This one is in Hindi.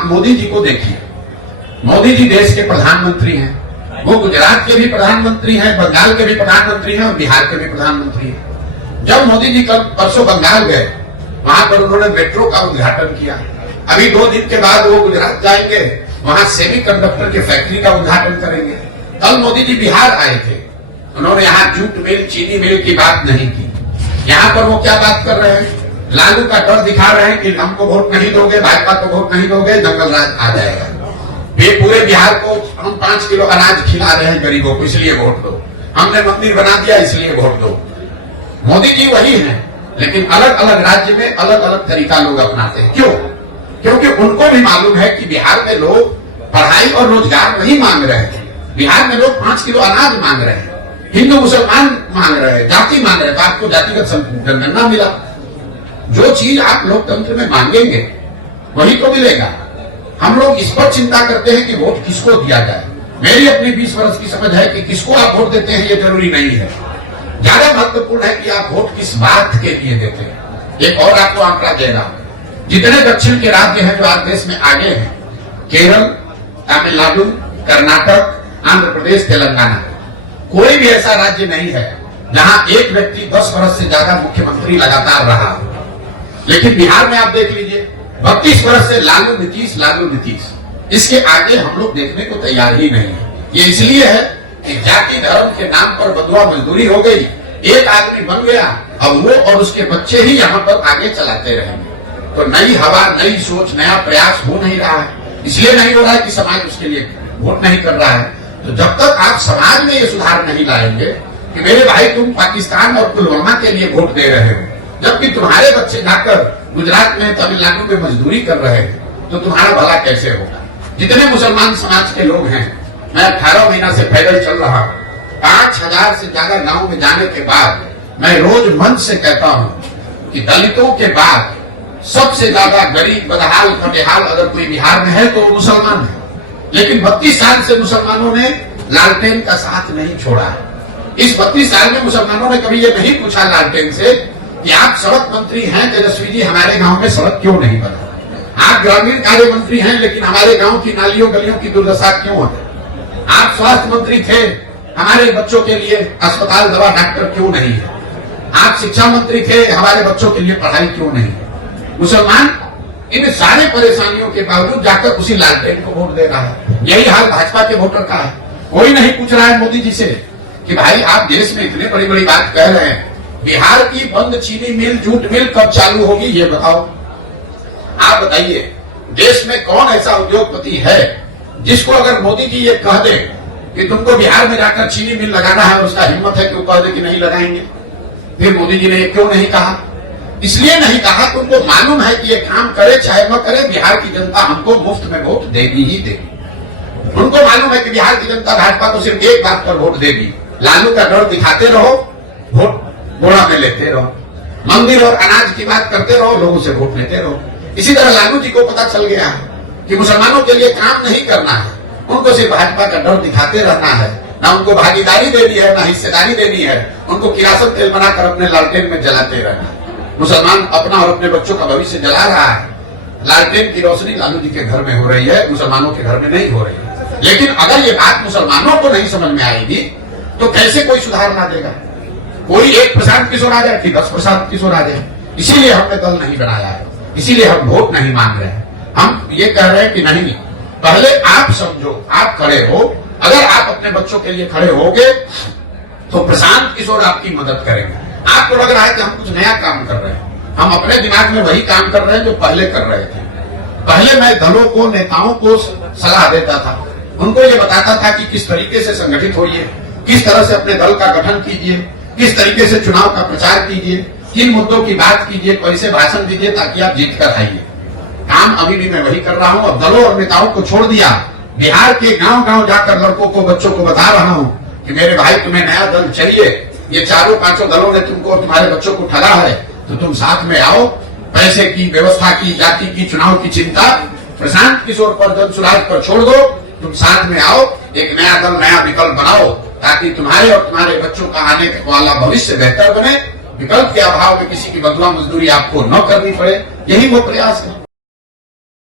आप मोदी जी को देखिए, मोदी जी देश के प्रधानमंत्री हैं, वो गुजरात के भी प्रधानमंत्री हैं, बंगाल के भी प्रधानमंत्री हैं और बिहार के भी प्रधानमंत्री हैं। जब मोदी जी कल परसों बंगाल गए, वहां पर उन्होंने मेट्रो का उद्घाटन किया। अभी 2 दिन के बाद वो गुजरात जाएंगे, वहां सेमीकंडक्टर के फैक्ट्री का उद्घाटन करेंगे। कल मोदी जी बिहार आए थे, उन्होंने यहाँ जूट मिल, चीनी मिल की बात नहीं की। यहाँ पर वो क्या बात कर रहे हैं, लालू का डर दिखा रहे हैं कि हमको वोट नहीं दोगे, भाजपा को वोट नहीं दोगे, जंगल राज आ जाएगा। ये पूरे बिहार को हम 5 किलो अनाज खिला रहे हैं गरीबों को, इसलिए वोट दो। हमने मंदिर बना दिया, इसलिए वोट दो। मोदी जी वही हैं, लेकिन अलग अलग राज्य में अलग अलग तरीका लोग अपनाते हैं। क्यों? क्योंकि उनको भी मालूम है कि बिहार में लोग पढ़ाई और रोजगार नहीं मांग रहे हैं। बिहार में लोग 5 किलो अनाज मांग रहे हैं, हिंदू मुसलमान मांग रहे हैं, जाति मांग रहे हैं। तो आपको जातिगत जनगणना मिला। जो चीज आप लोकतंत्र में मांगेंगे वही तो मिलेगा। हम लोग इस पर चिंता करते हैं कि वोट किसको दिया जाए। मेरी अपनी 20 वर्ष की समझ है कि किसको आप वोट देते हैं ये जरूरी नहीं है, ज्यादा महत्वपूर्ण है कि आप वोट किस बात के लिए देते हैं। एक और आपको आंकड़ा दे रहा हूं, जितने दक्षिण के राज्य हैं जो आज देश में आगे हैं, केरल, तमिलनाडु, कर्नाटक, आंध्र प्रदेश, तेलंगाना, कोई भी ऐसा राज्य नहीं है जहां एक व्यक्ति 10 वर्ष से ज्यादा मुख्यमंत्री लगातार रहा। लेकिन बिहार में आप देख लीजिए, 32 वर्ष से लालू नीतीश, इसके आगे हम लोग देखने को तैयार ही नहीं है। ये इसलिए है कि जाति धर्म के नाम पर बंधुआ मजदूरी हो गई, एक आदमी बन गया, अब वो और उसके बच्चे ही यहाँ पर आगे चलाते रहेंगे। तो नई हवा, नई सोच, नया प्रयास हो नहीं रहा है। इसलिए नहीं हो रहा है कि समाज उसके लिए वोट नहीं कर रहा है। तो जब तक आप समाज में ये सुधार नहीं लाएंगे कि मेरे भाई तुम पाकिस्तान और पुलवामा के लिए वोट दे रहे हो, जबकि तुम्हारे बच्चे जाकर गुजरात में, तमिलनाडु में मजदूरी कर रहे हैं, तो तुम्हारा भला कैसे होगा। जितने मुसलमान समाज के लोग हैं, मैं 18 महीना से पैदल चल रहा हूँ, 5000 से ज्यादा गांव में जाने के बाद मैं रोज मंच से कहता हूँ कि दलितों के बाद सबसे ज्यादा गरीब, बदहाल, फटेहाल अगर कोई बिहार में है तो वो मुसलमान है। लेकिन 32 साल से मुसलमानों ने लालटेन का साथ नहीं छोड़ा है। इस 32 साल में मुसलमानों ने कभी ये नहीं पूछा लालटेन से कि आप सड़क मंत्री हैं तेजस्वी जी, हमारे गांव में सड़क क्यों नहीं बना। आप ग्रामीण कार्य मंत्री हैं, लेकिन हमारे गांव की नालियों गलियों की दुर्दशा क्यों है। आप स्वास्थ्य मंत्री थे, हमारे बच्चों के लिए अस्पताल, दवा, डॉक्टर क्यों नहीं है। आप शिक्षा मंत्री थे, हमारे बच्चों के लिए पढ़ाई क्यों नहीं है। मुसलमान इन सारे परेशानियों के बावजूद जाकर उसी लालटेन को वोट दे रहा है। यही हाल भाजपा के वोटर का है। कोई नहीं पूछ रहा है मोदी जी से कि भाई आप देश में इतने बड़ी बड़ी बात कह रहे हैं, बिहार की बंद चीनी मिल, जूट मिल कब चालू होगी ये बताओ। आप बताइए, देश में कौन ऐसा उद्योगपति है जिसको अगर मोदी जी ये कह दे कि तुमको बिहार में जाकर चीनी मिल लगाना है और उसका हिम्मत है कि वो कह दे कि नहीं लगाएंगे। फिर मोदी जी ने ये क्यों नहीं कहा? इसलिए नहीं कहा कि उनको मालूम है कि ये काम करे चाहे न करे, बिहार की जनता हमको मुफ्त में वोट देगी ही देगी। उनको मालूम है कि बिहार की जनता भाजपा को सिर्फ एक बात पर वोट देगी, लालू का डर दिखाते रहो, वोट बोरा में लेते रहो, मंदिर और अनाज की बात करते रहो, लोगों से वोट लेते रहो। इसी तरह लालू जी को पता चल गया है कि मुसलमानों के लिए काम नहीं करना है, उनको सिर्फ भाजपा का डर दिखाते रहना है। ना उनको भागीदारी देनी है, ना हिस्सेदारी देनी है, उनको किरासन तेल बनाकर अपने लालटेन में जलाते रहना है। मुसलमान अपना और अपने बच्चों का भविष्य जला रहा है। लालटेन की रोशनी लालू जी के घर में हो रही है, मुसलमानों के घर में नहीं हो रही है। लेकिन अगर ये बात मुसलमानों को नहीं समझ में आएगी तो कैसे कोई सुधार ला देगा। कोई एक प्रशांत किशोर आ जाए कि 10 प्रशांत किशोर आ जाए। इसीलिए हमने दल नहीं बनाया है, इसीलिए हम वोट नहीं मांग रहे हैं। हम ये कह रहे हैं कि नहीं, पहले आप समझो, आप खड़े हो। अगर आप अपने बच्चों के लिए खड़े होगे तो प्रशांत किशोर आपकी मदद करेंगे। आपको लग रहा है कि हम कुछ नया काम कर रहे हैं, हम अपने दिमाग में वही काम कर रहे हैं जो पहले कर रहे थे। पहले मैं दलों को, नेताओं को सलाह देता था, उनको ये बताता था कि किस तरीके से संगठित होइए, किस तरह से अपने दल का गठन कीजिए, किस तरीके से चुनाव का प्रचार कीजिए, किन मुद्दों की बात कीजिए, कैसे भाषण दीजिए ताकि आप जीत कर आइए। काम अभी भी मैं वही कर रहा हूं। अब दलों और नेताओं को छोड़ दिया, बिहार के गांव गांव जाकर लड़कों को, बच्चों को बता रहा हूं कि मेरे भाई तुम्हें नया दल चाहिए, ये 4-5 दलों ने तुमको, तुम्हारे बच्चों को ठगा है, तो तुम साथ में आओ। पैसे की, व्यवस्था की, जाति की, चुनाव की चिंता प्रशांत किशोर पर, जनसुराज पर छोड़ दो। तुम साथ में आओ, एक नया दल, नया विकल्प बनाओ ताकि तुम्हारे और तुम्हारे बच्चों का आने वाला भविष्य बेहतर बने। विकल्प के अभाव में किसी की बदला मजदूरी आपको न करनी पड़े, यही वो प्रयास है।